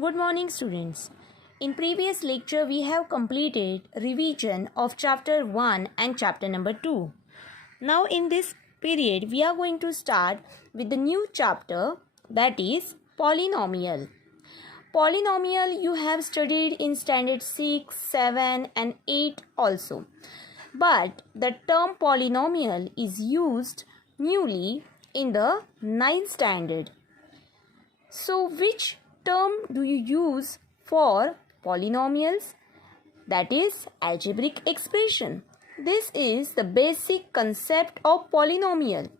Good morning, students. In previous lecture, we have completed revision of chapter 1 and chapter number 2. Now, in this period, we are going to start with the new chapter, that is polynomial. Polynomial you have studied in standard 6, 7 and 8 also. But the term polynomial is used newly in the 9th standard. So, which term do you use for polynomials? That is algebraic expression. This is the basic concept of polynomial.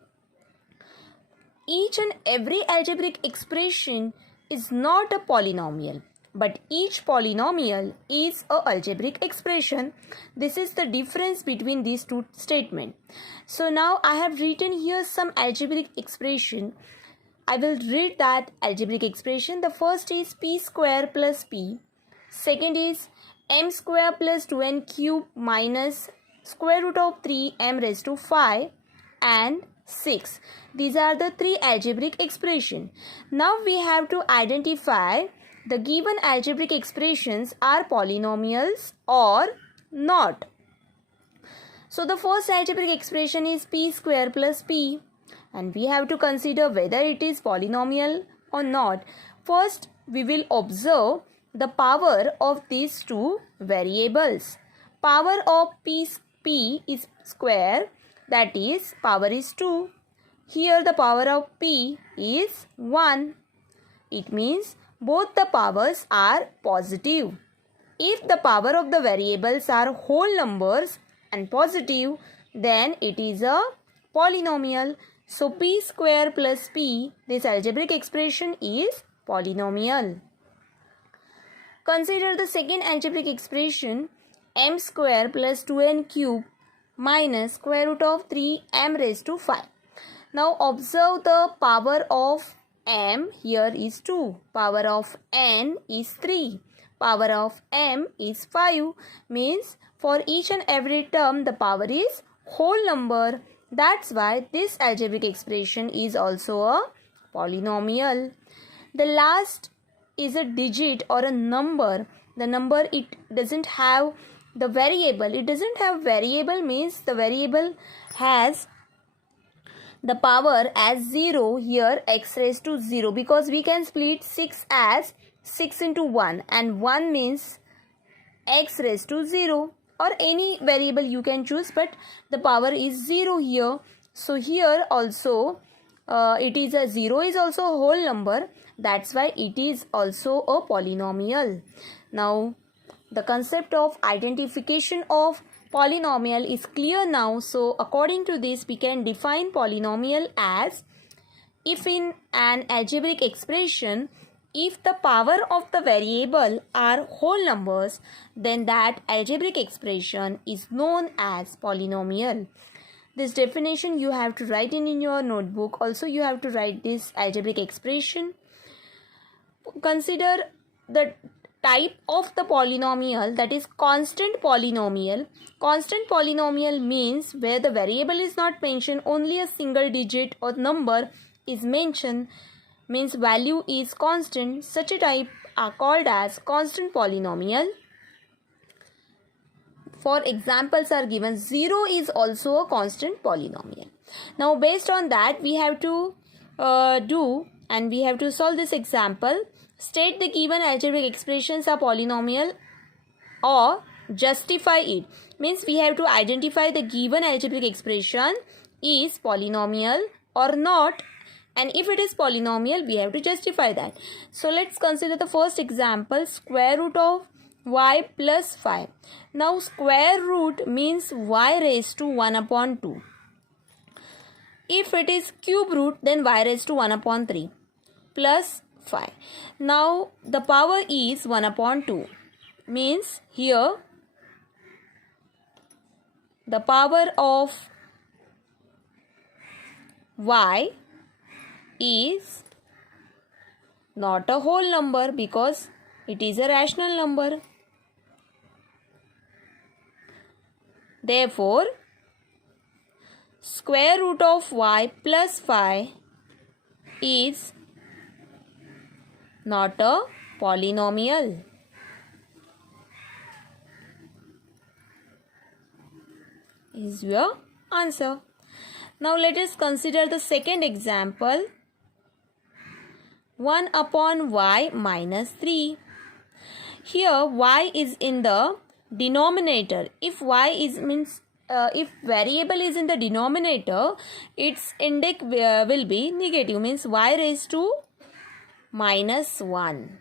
Each and every algebraic expression is not a polynomial, but each polynomial is a algebraic expression. This is the difference between these two statements. So now I have written here some algebraic expression. I will read that algebraic expression. The first is p square plus p. Second is m square plus 2n cube minus square root of 3m raised to 5 and 6. These are the three algebraic expressions. Now we have to identify the given algebraic expressions are polynomials or not. So the first algebraic expression is p square plus p. And we have to consider whether it is polynomial or not. First, we will observe the power of these two variables. Power of p is square, that is power is 2. Here the power of p is 1. It means both the powers are positive. If the power of the variables are whole numbers and positive, then it is a polynomial. So p square plus p, this algebraic expression is polynomial. Consider the second algebraic expression, m square plus 2n cube minus square root of 3m raised to 5. Now observe the power of m here is 2, power of n is 3, power of m is 5, means for each and every term the power is whole number. That's why this algebraic expression is also a polynomial. The last is a digit or a number. The number, it doesn't have the variable. It doesn't have variable means the variable has the power as 0 here, x raised to 0, because we can split 6 as 6 into 1 and 1 means x raised to 0. Or any variable you can choose, but the power is 0 here. So here also it is a 0 is also a whole number. That's why it is also a polynomial. Now the concept of identification of polynomial is clear now. So according to this, we can define polynomial as if in an algebraic expression, if the power of the variable are whole numbers, then that algebraic expression is known as polynomial. This definition you have to write in your notebook. Also, you have to write this algebraic expression. Consider the type of the polynomial, that is constant polynomial. Constant polynomial means where the variable is not mentioned, only a single digit or number is mentioned, means value is constant. Such a type are called as constant polynomial. For examples are given, 0 is also a constant polynomial. Now based on that, we have to we have to solve this example. State the given algebraic expressions are polynomial or justify it. Means we have to identify the given algebraic expression is polynomial or not. And if it is polynomial, we have to justify that. So let's consider the first example, square root of y plus 5. Now square root means y raised to 1 upon 2. If it is cube root, then y raised to 1 upon 3 plus 5. Now the power is 1 upon 2. Means here the power of y is not a whole number because it is a rational number. Therefore, square root of y plus 5 is not a polynomial is your answer. Now let us consider the second example. 1 upon y minus 3. Here y is in the denominator. If y is means if variable is in the denominator, its index will be negative, means y raised to minus 1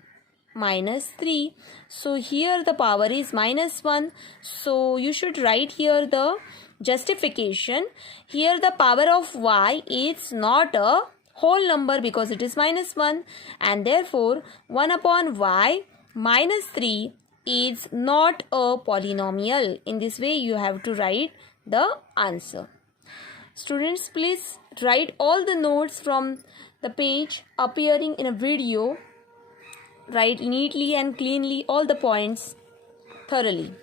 minus 3. So here the power is minus 1. So you should write here the justification. Here the power of y is not a whole number because it is minus 1, and therefore 1 upon y minus 3 is not a polynomial. In this way you have to write the answer. Students, please write all the notes from the page appearing in a video. Write neatly and cleanly all the points thoroughly.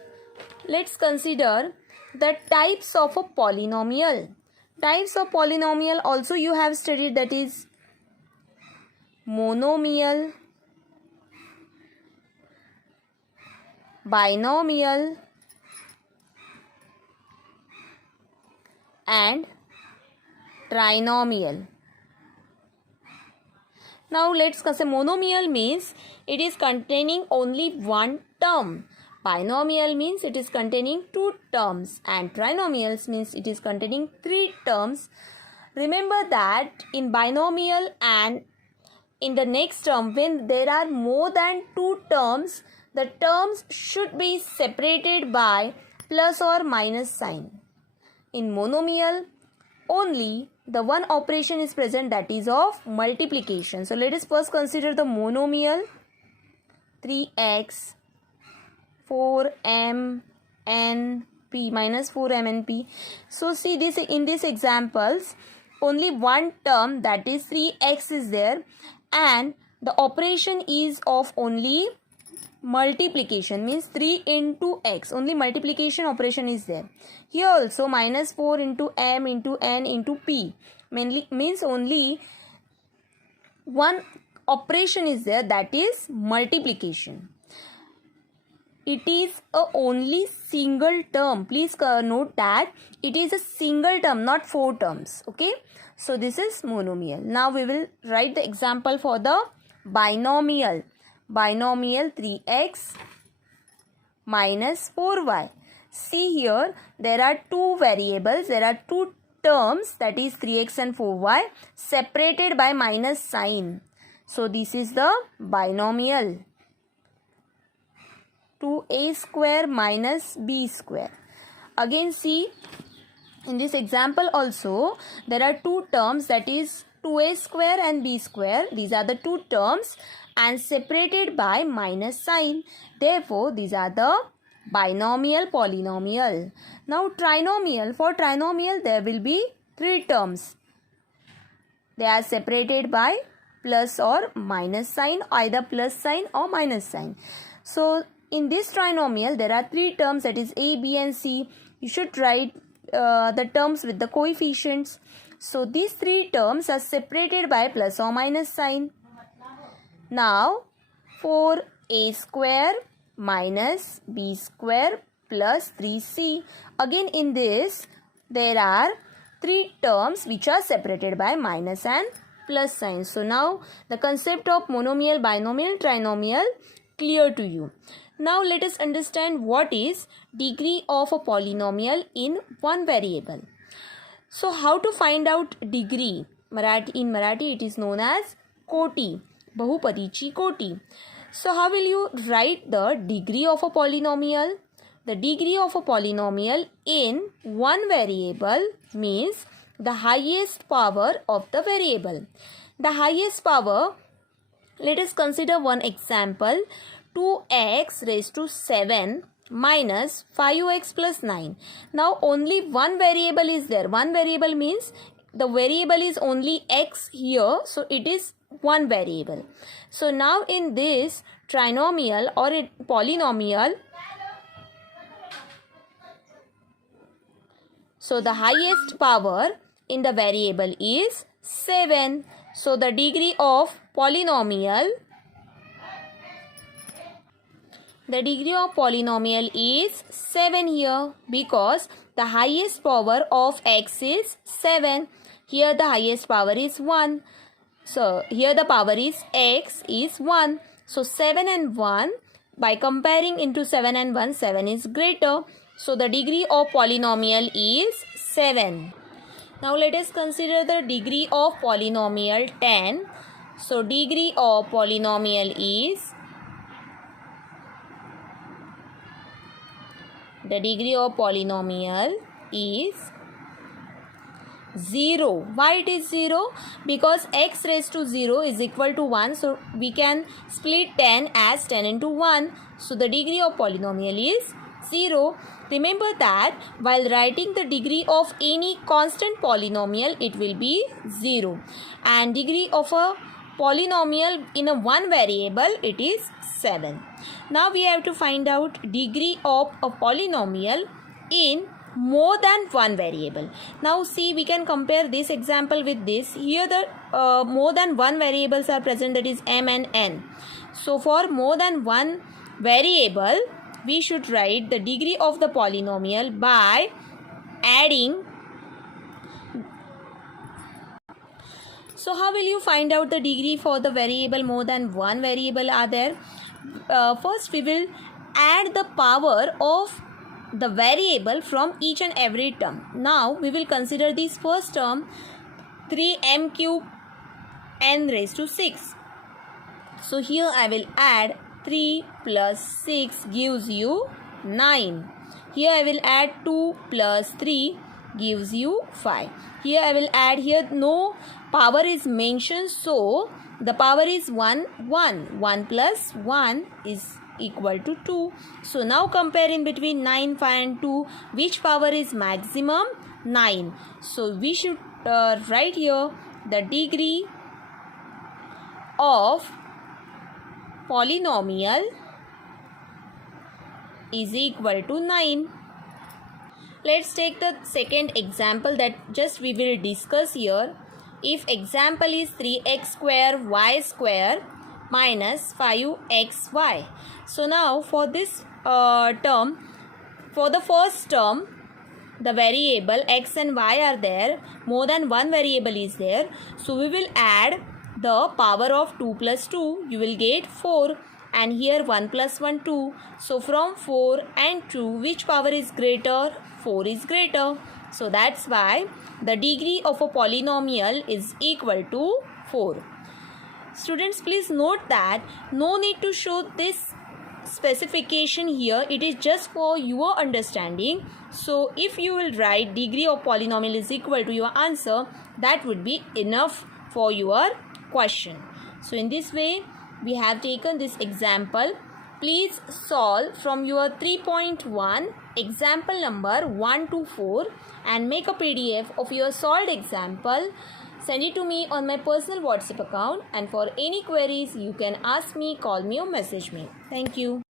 Let's consider the types of a polynomial. Types of polynomial also you have studied, that is monomial, binomial and trinomial. Now let's consider monomial means it is containing only one term. Binomial means it is containing two terms, and trinomials means it is containing three terms. Remember that in binomial and in the next term, when there are more than two terms, the terms should be separated by plus or minus sign. In monomial, only the one operation is present, that is of multiplication. So let us first consider the monomial. 3x 4m n p minus 4m n p. So see this, in these examples only one term, that is 3x is there, and the operation is of only multiplication, means 3 into x, only multiplication operation is there. Here also minus 4 into m into n into p, mainly means only one operation is there, that is multiplication. It is a only single term. Please note that it is a single term, not four terms. Okay. So this is monomial. Now we will write the example for the binomial. Binomial 3x minus 4y. See here, there are two variables, there are two terms, that is 3x and 4y, separated by minus sign. So this is the binomial. 2a square minus b square. Again see, in this example also there are two terms, that is 2a square and b square. These are the two terms and separated by minus sign. Therefore these are the binomial polynomial. Now trinomial. For trinomial there will be three terms. They are separated by plus or minus sign, either plus sign or minus sign. So in this trinomial there are three terms, that is a, b and c. You should write the terms with the coefficients. So these three terms are separated by plus or minus sign. Now 4a square minus b square plus 3c. Again in this there are three terms which are separated by minus and plus sign. So now the concept of monomial, binomial, trinomial clear to you. Now let us understand what is degree of a polynomial in one variable. So how to find out degree? In Marathi it is known as koti, bahupadichi koti. So how will you write the degree of a polynomial? The degree of a polynomial in one variable means the highest power of the variable. The highest power, let us consider one example. 2x raised to 7 minus 5x plus 9. Now only one variable is there. One variable means the variable is only x here. So it is one variable. So now in this trinomial or a polynomial, so the highest power in the variable is 7. So the degree of polynomial The degree of polynomial is 7 here because the highest power of x is 7. Here the highest power is 1. So here the power is x is 1. So 7 and 1, by comparing into 7 and 1, 7 is greater. So the degree of polynomial is 7. Now let us consider the degree of polynomial 10. So degree of polynomial is, the degree of polynomial is 0. Why it is 0? Because x raised to 0 is equal to 1. So we can split 10 as 10 into 1. So the degree of polynomial is 0. Remember that while writing the degree of any constant polynomial, it will be 0. And degree of a polynomial in a one variable, it is 7. Now we have to find out degree of a polynomial in more than one variable. Now see, we can compare this example with this. Here the more than one variables are present, that is m and n. So for more than one variable, we should write the degree of the polynomial by adding. So how will you find out the degree for the variable more than one variable are there? First we will add the power of the variable from each and every term. Now we will consider this first term, 3m cube n raised to 6. So here I will add 3 plus 6 gives you 9. Here I will add 2 plus 3 gives you 5. Here I will add, here no power is mentioned, so the power is 1. 1 plus 1 is equal to 2. So now compare in between 9, 5 and 2. Which power is maximum? 9. So we should write here the degree of polynomial is equal to 9. Let's take the second example that just we will discuss here. If example is 3x square y square minus 5xy. So now for this term, for the first term, the variable x and y are there, more than one variable is there. So we will add the power of 2 plus 2, you will get 4, and here 1 plus 1, 2. So from 4 and 2, which power is greater? 4 is greater. So that's why the degree of a polynomial is equal to 4. Students, please note that no need to show this specification here. It is just for your understanding. So if you will write degree of polynomial is equal to your answer, that would be enough for your question. So in this way, we have taken this example. Please solve from your 3.1 example number 1 to 4 and make a PDF of your solved example. Send it to me on my personal WhatsApp account, and for any queries you can ask me, call me or message me. Thank you.